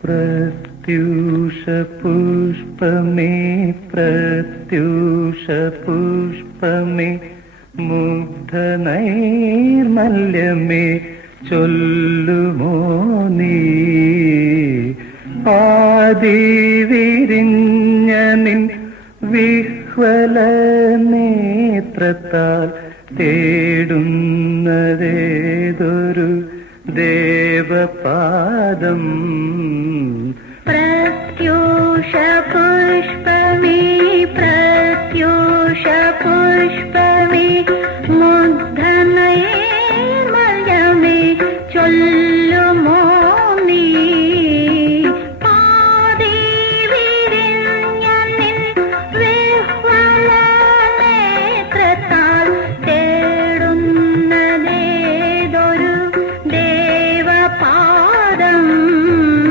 പ്രത്യൂഷ പുഷ്പമേ പ്രത്യൂഷ പുഷ്പമേ മുഗ്ധ നൈർമല്യമേ ചൊല്ലുമോ നീ ആദിവിരിഞ്ഞ നിൻ വിഹ്വല നേത്രത്താൽ തേടുന്നതേതൊരു ദേവപാദം പ്രത്യൂഷ പുഷ്പമേ പ്രത്യൂഷ പുഷ്പ